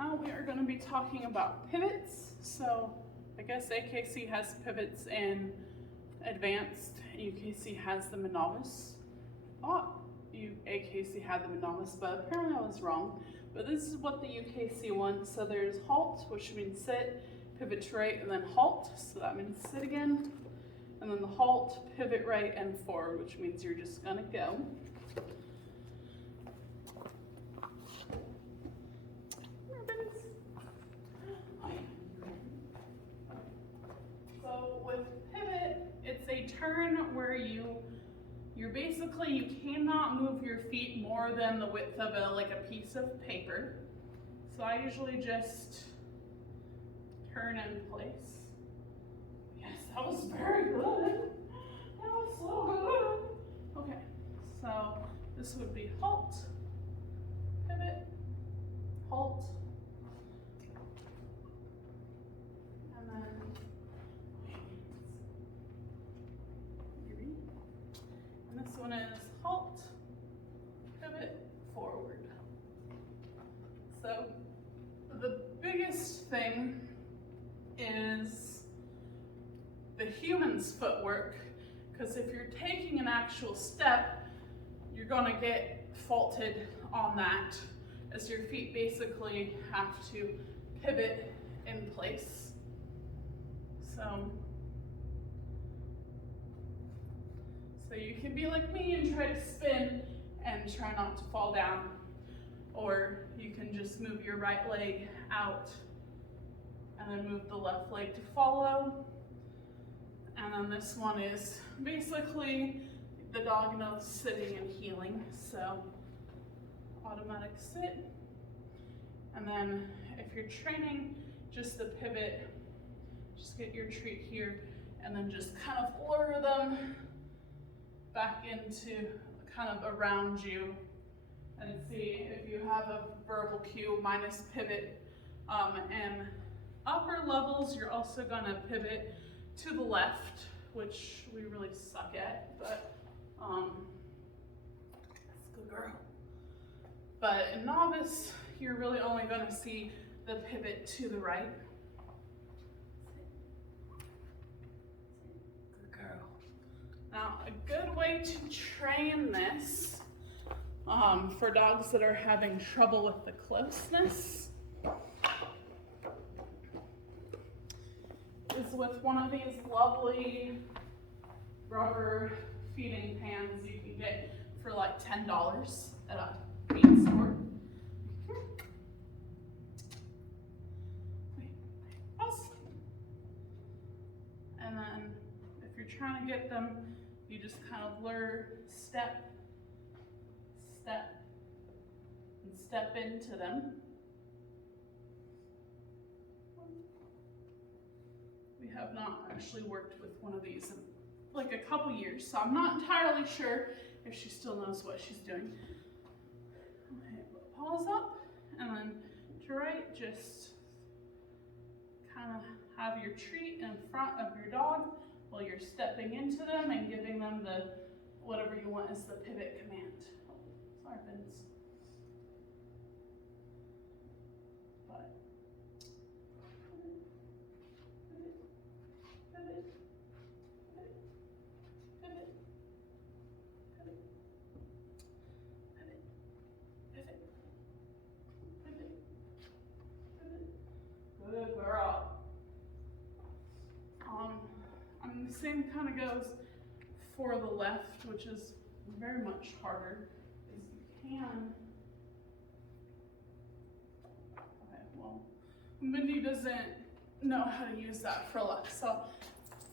Now we are going to be talking about pivots. So I guess AKC has pivots in advanced, UKC has them in novice. I thought AKC had them in novice, but apparently I was wrong. But this is what the UKC wants. So there's halt, which means sit, pivot to right, and then halt. So that means sit again. And then the halt, pivot right, and forward, which means you're just gonna go. So with pivot, it's a turn where you're basically, you cannot move your feet more than the width of a piece of paper. So I usually just turn in place. Yes, that was very good. That was so good. Okay, so this would be halt, pivot, halt, and then and this one is halt, pivot, forward. So the biggest thing is the human's footwork, because if you're taking an actual step, you're gonna get faulted on that, as your feet basically have to pivot in place. So you can be like me and try to spin and try not to fall down, or you can just move your right leg out and then move the left leg to follow. And then this one is basically the dog nose sitting and heeling. So automatic sit. And then if you're training just the pivot, just get your treat here and then just kind of lure them back into kind of around you. And see if you have a verbal cue minus pivot. And upper levels, you're also gonna pivot to the left, which we really suck at, but that's a good girl. But in novice, you're really only gonna see the pivot to the right. Good girl. Now, a good way to train this for dogs that are having trouble with the closeness is with one of these lovely rubber feeding pans you can get for like $10 at a feed store. And then if you're trying to get them, you just kind of lure, step, and step into them. We have not actually worked with one of these in like a couple years, so I'm not entirely sure if she still knows what she's doing. Okay, paws up, and then to right, just kind of have your treat in front of your dog while you're stepping into them and giving them the whatever you want as the pivot command. Sorry, Vince. But pivot, pivot, pivot, pivot, pivot, pivot, pivot, pivot. Good girl. And the same kind of goes for the left, which is very much harder, as you can. Okay, well, Mindy doesn't know how to use that for left, so